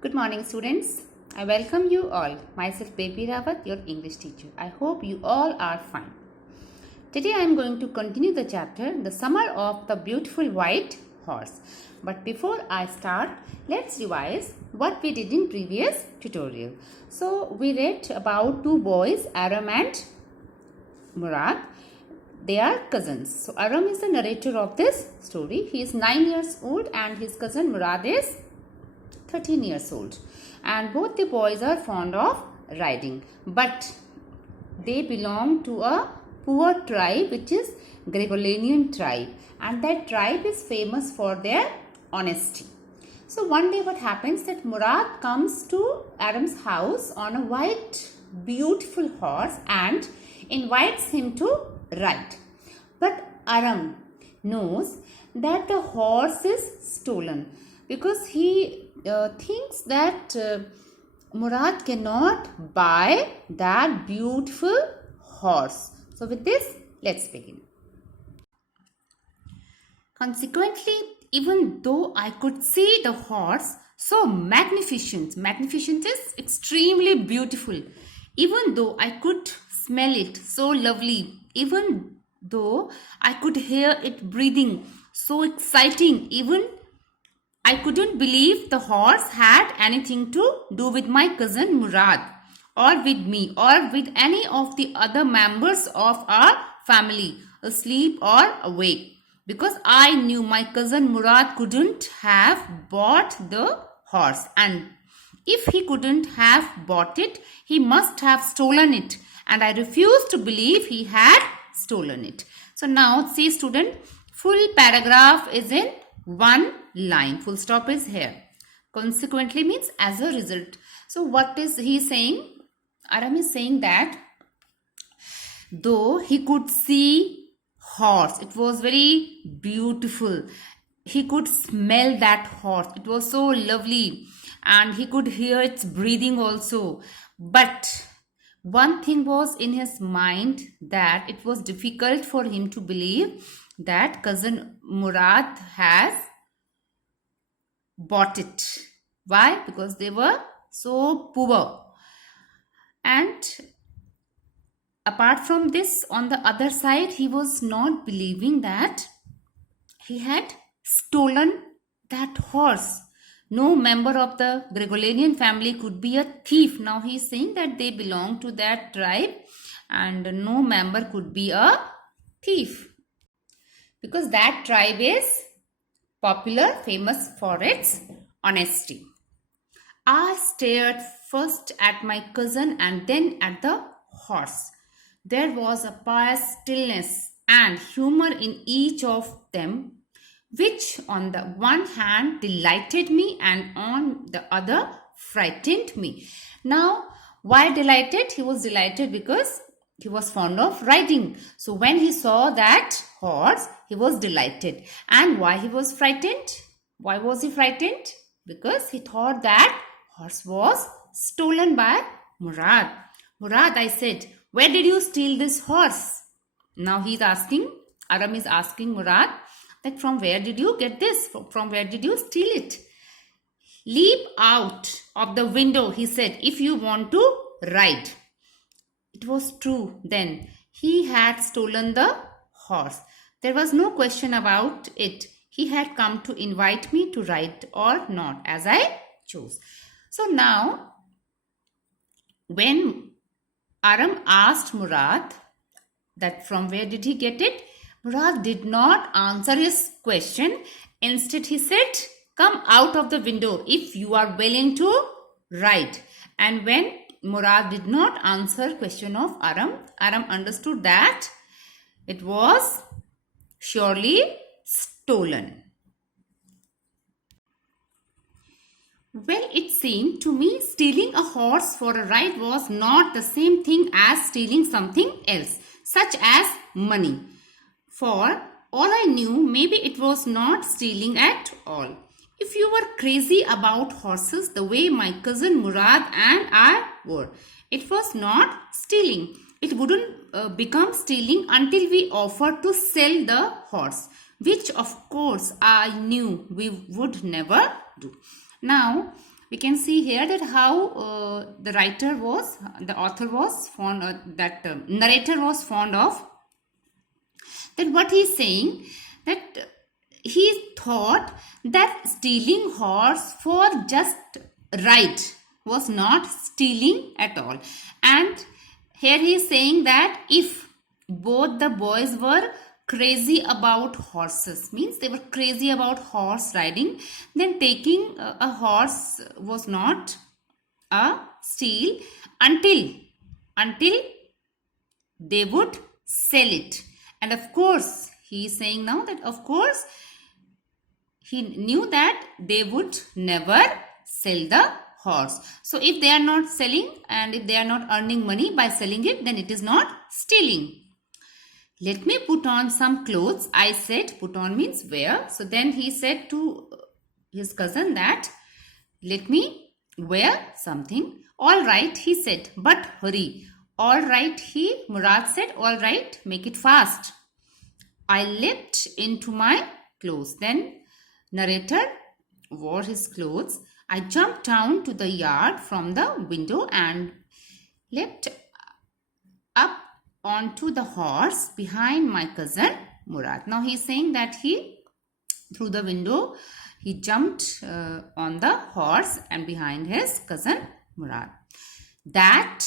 Good morning, students. I welcome you all. Myself, Baby Rawat, your English teacher. I hope you all are fine. Today I am going to continue the chapter, The Summer of the Beautiful White Horse. But before I start, let's revise what we did in previous tutorial. So, we read about two boys, Aram and Murad. They are cousins. So, Aram is the narrator of this story. He is 9 years old and his cousin Murad is 13 years old, and both the boys are fond of riding, but they belong to a poor tribe, which is Gregorian tribe, and that tribe is famous for their honesty. So one day what happens that Murad comes to Aram's house on a white beautiful horse and invites him to ride, but Aram knows that the horse is stolen because he thinks that Murad cannot buy that beautiful horse. So with this, let's begin. Consequently, even though I could see the horse so magnificent is extremely beautiful, even though I could smell it so lovely, even though I could hear it breathing so exciting, even I couldn't believe the horse had anything to do with my cousin Murad or with me or with any of the other members of our family, asleep or awake, because I knew my cousin Murad couldn't have bought the horse, and if he couldn't have bought it, he must have stolen it, and I refused to believe he had stolen it. So now see student, full paragraph is in one line, full stop is here. Consequently means as a result. So what is he saying? Aram is saying that though he could see horse, it was very beautiful. He could smell that horse, it was so lovely, and he could hear its breathing also. But one thing was in his mind, that it was difficult for him to believe that cousin Murad has bought it. Why? Because they were so poor. And apart from this, on the other side, he was not believing that he had stolen that horse. No member of the Gregorian family could be a thief. Now he is saying that they belong to that tribe and no member could be a thief, because that tribe is popular, famous for its honesty. I stared first at my cousin and then at the horse. There was a pious stillness and humor in each of them, which on the one hand delighted me and on the other frightened me. Now, why delighted? He was delighted because he was fond of riding. So when he saw that horse, he was delighted. And why he was frightened? Why was he frightened? Because he thought that horse was stolen by Murad. Murad, I said, where did you steal this horse? Now he is asking, Aram is asking Murad, that from where did you get this? From where did you steal it? Leap out of the window, he said, if you want to ride. It was true then. He had stolen the horse. There was no question about it. He had come to invite me to ride or not, as I chose. So now, when Aram asked Murad that from where did he get it, Murad did not answer his question. Instead, he said, come out of the window if you are willing to ride. And when Murad did not answer question of Aram, Aram understood that it was surely stolen. Well, it seemed to me stealing a horse for a ride was not the same thing as stealing something else, such as money. For all I knew, maybe it was not stealing at all. If you were crazy about horses the way my cousin Murad and I were, it was not stealing. It wouldn't become stealing until we offered to sell the horse, which of course I knew we would never do. Now, we can see here that how the author was fond, narrator was fond of. Then what he is saying, that he thought that stealing horse for just right was not stealing at all. And here he is saying that if both the boys were crazy about horses, means they were crazy about horse riding, then taking a horse was not a steal until they would sell it. And of course, he is saying now that of course he knew that they would never sell the horse. So if they are not selling and if they are not earning money by selling it, then it is not stealing. Let me put on some clothes. I said, put on means wear. So then he said to his cousin that, let me wear something. All right, he said, but hurry. All right, Murad said, all right, make it fast. I leapt into my clothes. Then narrator wore his clothes. I jumped down to the yard from the window and leapt up onto the horse behind my cousin Murad. Now he is saying that through the window, he jumped on the horse and behind his cousin Murad. That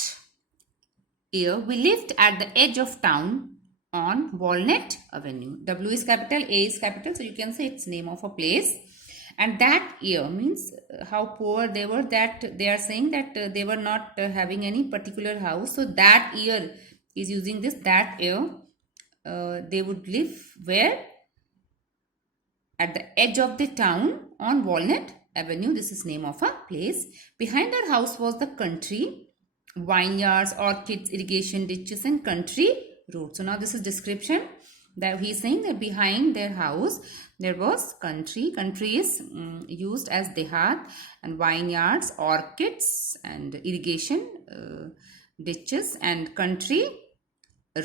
year we lived at the edge of town on Walnut Avenue. W is capital, A is capital, so you can say it's name of a place. And that year means how poor they were, that they are saying that they were not having any particular house. So that year is using this, that year they would live where? At the edge of the town on Walnut Avenue. This is name of a place. Behind their house was the country, vineyards, orchids, irrigation ditches and country road. So now this is description that he is saying that behind their house there was country. Country is used as dehat, and vineyards, orchids and irrigation ditches and country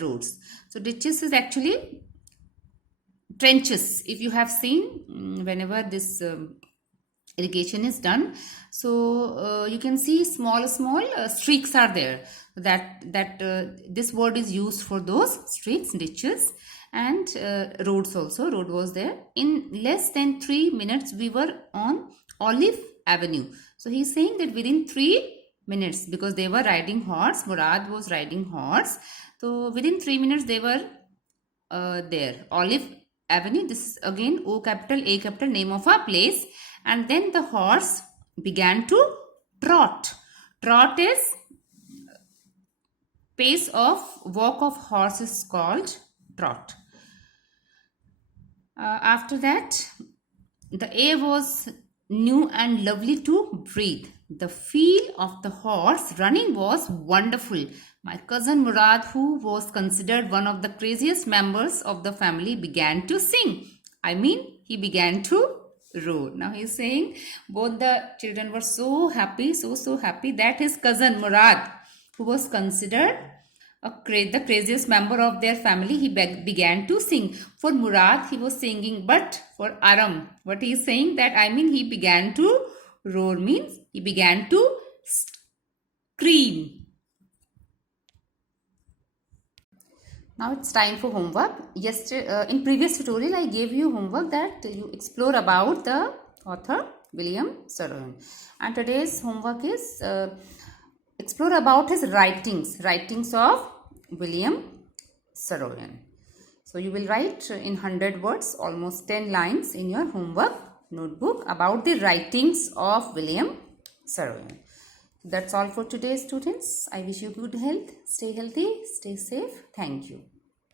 roads. So ditches is actually trenches. If you have seen whenever this irrigation is done, so you can see small streaks are there, that this word is used for those streaks, ditches and roads also. Road was there. In less than 3 minutes we were on Olive Avenue. So he is saying that within 3 minutes, because they were riding horse, Murad was riding horse, so within 3 minutes they were there, Olive Avenue. This is again O capital, A capital, name of a place. And then the horse began to trot. Trot is pace of walk of horse is called trot. After that, the air was new and lovely to breathe. The feel of the horse running was wonderful. My cousin Murad, who was considered one of the craziest members of the family, began to sing. He began to roar. Now he is saying both the children were so happy, so happy that his cousin Murad, who was considered the craziest member of their family, he began to sing. For Murad, he was singing, but for Aram, what he is saying that he began to roar means he began to scream. Now it's time for homework. In previous tutorial, I gave you homework that you explore about the author William Saroyan. And today's homework is explore about his writings of William Saroyan. So you will write in 100 words, almost 10 lines in your homework notebook about the writings of William Saroyan. That's all for today, students. I wish you good health. Stay healthy, stay safe. Thank you.